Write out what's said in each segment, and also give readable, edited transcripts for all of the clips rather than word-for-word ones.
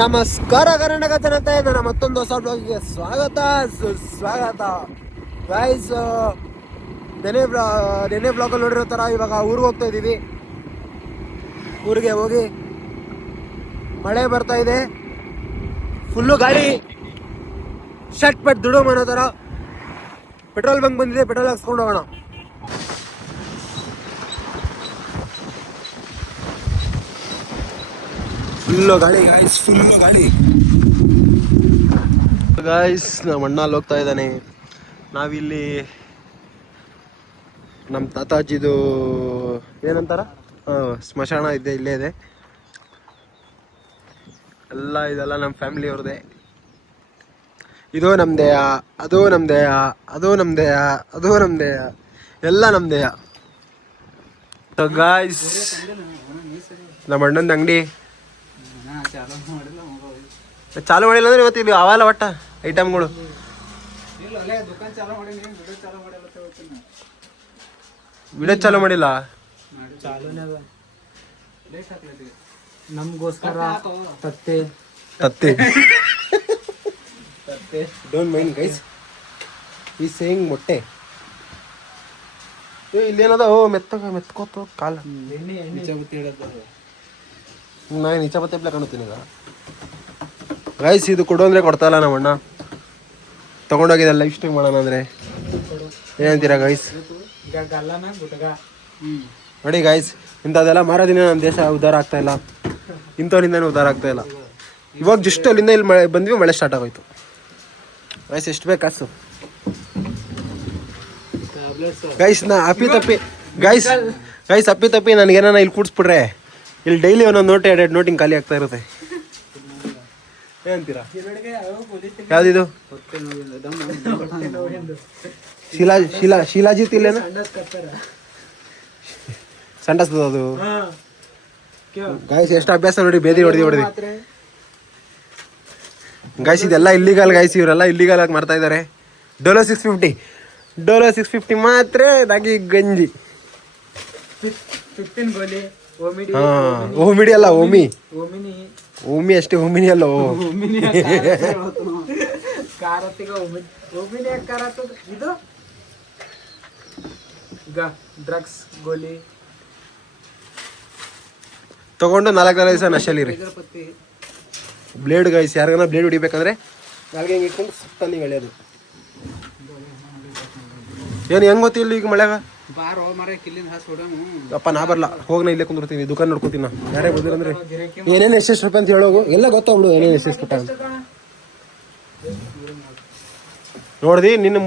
ನಮಸ್ಕಾರ ಕರ್ನಾಟಕ ಜನತೆ, ನನ್ನ ಮತ್ತೊಂದು ಹೊಸ ಬ್ಲಾಗಿಗೆ ಸ್ವಾಗತ ಸುಸ್ವಾಗತ ಗೈಸ್. ನೆನೆ ಬ್ಲಾಗಲ್ಲಿ ನೋಡಿರೋ ಥರ ಇವಾಗ ಊರಿಗೆ ಹೋಗ್ತಾ ಇದ್ದೀವಿ. ಊರಿಗೆ ಹೋಗಿ ಮಳೆ ಬರ್ತಾ ಇದೆ, ಫುಲ್ಲು ಗಾಳಿ, ಶರ್ಟ್ ಪೆಟ್ ದುಡು ಅನ್ನೋ ಥರ. ಪೆಟ್ರೋಲ್ ಬಂಕ್ ಬಂದಿದೆ, ಪೆಟ್ರೋಲ್ ಹಾಕ್ಸ್ಕೊಂಡು ಹೋಗೋಣ. ಫುಲ್ಲು ಗಾಳಿ ಗಾಯ್ಸ್, ಫುಲ್ಲು ಗಾಳಿ ಗಾಯ್ಸ್. ನಮ್ಮ ಅಣ್ಣ ಅಲ್ಲಿ ಹೋಗ್ತಾ ಇದ್ದಾನೆ. ನಾವಿಲ್ಲಿ ನಮ್ಮ ತಾತಾಜಿದು ಏನಂತಾರ ಸ್ಮಶಾನ ಇದೆ, ಇಲ್ಲೇ ಇದೆ ಎಲ್ಲ. ಇದೆಲ್ಲ ನಮ್ಮ ಫ್ಯಾಮಿಲಿ ಅವ್ರದ್ದೇ. ಇದು ನಮ್ದೇಯ, ಅದು ನಮ್ದೇಯ, ಅದು ನಮ್ದೇಯ, ಅದು ನಮ್ದೇಯ, ಎಲ್ಲ ನಮ್ದೇಯ. ಗಾಯ್ಸ್, ನಮ್ಮ ಅಣ್ಣಂದು ಅಂಗಡಿ ಚಾಲು ಮಾಡಿಲ್ಲ ಅಂದ್ರೆ ಇವತ್ತು ಇಲ್ಲಿ ಅವಲ್ಲ ಒಟ್ಟ ಐಟಮ್ಗಳು. ವಿಡಿಯೋ ಚಾಲು ಮಾಡಿಲ್ಲ, ನಮಗೋಸ್ಕರ ತತ್ತೆ ತತ್ತೆ. ಡೋಂಟ್ ಮೈಂಡ್ ಗೈಸ್, ಈ ಸೇಯಿಂಗ್ ಮೊಟ್ಟೆ. ಇಲ್ಲೇನದ ಮೆತ್ಕೋತ ಕಾಲ ನಾನು ನಿಚ ಬತ್ತೆ ಕಾಣುತ್ತೀನಿ ಈಗ ಗೈಸ್. ಇದು ಕೊಡು ಅಂದರೆ ಕೊಡ್ತಾ ಇಲ್ಲ ನಮ್ಮ ಅಣ್ಣ. ತೊಗೊಂಡೋಗಿದ್ದ ಲೈಫ್ ಸ್ಟೈಲ್ ಮಾಡೋಣ ಅಂದರೆ ಏನಂತೀರಾ ಗೈಸ್? ನೋಡಿ ಗೈಸ್, ಇಂಥದ್ದೆಲ್ಲ ಮಾರೋದಿನ ನಮ್ಮ ದೇಶ ಉದ್ಧಾರ ಆಗ್ತಾ ಇಲ್ಲ, ಇಂಥವ್ರಿಂದನೂ ಉದ್ಧಾರ ಆಗ್ತಾ ಇಲ್ಲ. ಇವಾಗ ಜಸ್ಟ್ ಅಲ್ಲಿಂದ ಇಲ್ಲಿ ಮಳೆ ಬಂದ್ವಿ, ಮಳೆ ಸ್ಟಾರ್ಟ್ ಆಗೋಯ್ತು ಗೈಸ್. ಎಷ್ಟು ಬೇಕು ಕಾಸು ಗೈಸ್? ಗೈಸ್ ಅಪ್ಪಿ ತಪ್ಪಿ ನನಗೇನ ಇಲ್ಲಿ ಕೂಡಿಸ್ಬಿಟ್ರೆ ಇಲ್ಲಿ ಡೈಲಿ ಒಂದೊಂದು ನೋಟ್, 2 ನೋಟಿಂಗ್ ಖಾಲಿ ಆಗ್ತಾ ಇರುತ್ತೆ. ಏನಂತೀರಾ? ಯಾವ್ದಿದು? ಶಿಲಾಜಿತ್ ಇಲ್ಲೇನ ಸಂಡಸ್ತದ ಅದು ಗಾಯ್ಸ್. ಎಷ್ಟು ಅಭ್ಯಾಸ ನೋಡಿ, ಬೇದಿ ಹೊಡೆದಿ ಗಾಯ್ಸ್. ಇದೆಲ್ಲ ಇಲ್ಲಿಗಲ್ ಗಾಯ್ಸ್, ಇವರೆಲ್ಲ ಇಲ್ಲಿಗಲ್ ಆಗಿ ಮಾಡ್ತಾ ಇದ್ದಾರೆ. ಡೋಲೋ 650 ಮಾತ್ರ ನಾಗಿ ಗಂಜಿ. 15 ಗೋಲಿ ಓಮಿಡಿ ಅಲ್ಲ, ಓಮಿ ಅಷ್ಟೇ, ಓಮಿನಿ ಅಲ್ಲ. ಇದು ಡ್ರಗ್ಸ್ ಗೋಲಿ ತಗೊಂಡು 4 ದಿವಸ ನಶೆಲಿರಿ. ಬ್ಲೇಡ್ ಗೈಸ್, ಯಾರಿಗಾನ ಬ್ಲೇಡ್ ಹೊಡಿಬೇಕಂದ್ರೆ ನಾಲ್ಗೆ ಹಿಂಗೆ ಇಟ್ಕೊಂಡು ಸುತ್ತಂದು ಎಳೆಯೋದು. ಏನು ಹೆಂಗ್ ಗೊತ್ತಿಲ್ಲ ಈಗ ಮಳೆಗ? ಅಪ್ಪ ನಾ ಬರಲ್ಲ, ಹೋಗಿ ನಾ ಇಲ್ಲೇ ಕುಂದಿರ್ತೀನಿ, ದುಕಾನ್ ನೋಡ್ಕೊತೀನಿ ನಾ. ಯಾರೇ ಬಂದಿರಂದ್ರೆ ಏನೇನು ಎಷ್ಟೆಷ್ಟು ರೂಪಾಯಿ ಅಂತ ಹೇಳೋಗು, ಎಲ್ಲ ಗೊತ್ತಾಗ್ಬಿಡು ಏನೇನು ಎಷ್ಟೆಷ್ಟು ರೂಪಾಯಿ ಅಂತ. ನೋಡ್ದಿ ನಿನ್ನ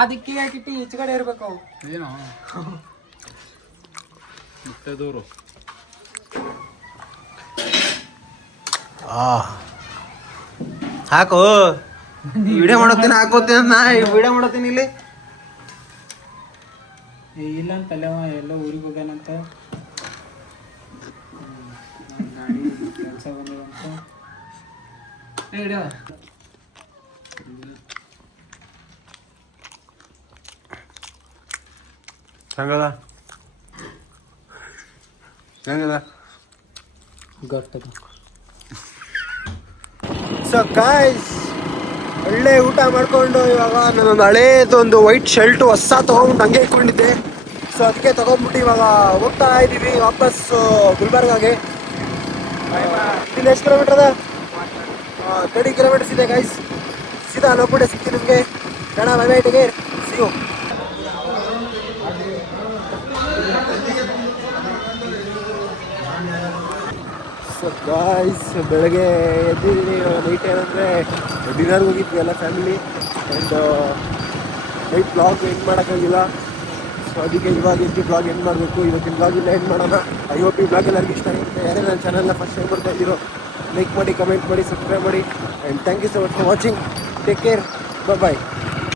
ಅದಕ್ಕೆ ಹಾಕಿಟ್ಟು ಈಚೆ ಕಡೆ ಇರ್ಬೇಕು. ಏನು ಮುಟ್ಟದೂರು ಹಾಕು. ವಿಡಿಯೋ ಮಾಡೋತೀನಿ, ಹಾಕೋತೀನಿ, ನಾ ವಿಡಿಯೋ ಮಾಡೋತೀನಿ ಇಲ್ಲಿ. ಇಲ್ಲ ಅಂತಲ್ಲ, ಎಲ್ಲ ಊರಿಗೆ ಹೋಗ್ಯಾನಂತ, ಗಾಡಿ ಕೆಲಸ ಬಂದಂತ. ಹೆಂಗದ ಹೆಂಗದ ಗೊತ್ತದ. ಸೊ ಗಾಯ್ಸ್, ಒಳ್ಳೆ ಊಟ ಮಾಡ್ಕೊಂಡು ಇವಾಗ ನಾನೊಂದು ಹಳೇದೊಂದು ವೈಟ್ ಶರ್ಟು ಹೊಸ ತೊಗೊಂಡು ಹಂಗೆ ಇಟ್ಕೊಂಡಿದ್ದೆ. ಸೊ ಅದಕ್ಕೆ ತೊಗೊಂಡ್ಬಿಟ್ಟು ಇವಾಗ ಹೋಗ್ತಾ ಇದ್ದೀವಿ ವಾಪಸ್ ಗುಲ್ಬರ್ಗಾಗೆ. ಇಲ್ಲಿ ಎಷ್ಟು ಕಿಲೋಮೀಟರ್ ಅದ? 30 ಕಿಲೋಮೀಟರ್ಸ್ ಇದೆ ಗೈಸ್. ಸೀದಾ ಲೋಪಡೆ ಸಿಗ್ತೀನಿ ನಿಮಗೆ. ಕಣ ಬೈಟೆಗೆ ಸಿಗು. ಸೊ ಗಾಯ್ಸ್, ಬೆಳಗ್ಗೆ ಎದ್ದಿದ್ದೀನಿ. ನೈಟ್ ಏನಂದರೆ ಡಿನ್ನರ್ಗೆ ಹೋಗಿದ್ವಿ ಎಲ್ಲ family. And night blog end ಮಾಡೋಕ್ಕಾಗಿಲ್ಲ. ಸೊ ಅದಕ್ಕೆ ಇವಾಗ ಎದ್ದು ಬ್ಲಾಗ್ ಎಂಡ್ ಮಾಡಬೇಕು. ಇವತ್ತಿನ ಬ್ಲಾಗಿಲ್ಲ ಎಂಡ್ ಮಾಡೋಣ. ಐ ಹೋಪ್ ಈ ಬ್ಲಾಗ್ ಎಲ್ಲರಿಗೂ ಇಷ್ಟ ಆಗುತ್ತೆ. ಯಾರೇ ನನ್ನ ಚಾನಲ್ನ ಫಸ್ಟ್ ಟೈಮ್ ಬರ್ತಾ ಇದ್ದೀರೋ ಲೈಕ್ ಮಾಡಿ, ಕಮೆಂಟ್ ಮಾಡಿ, ಸಬ್ಸ್ಕ್ರೈಬ್ ಮಾಡಿ. And thank you so much for watching. Take care, bye.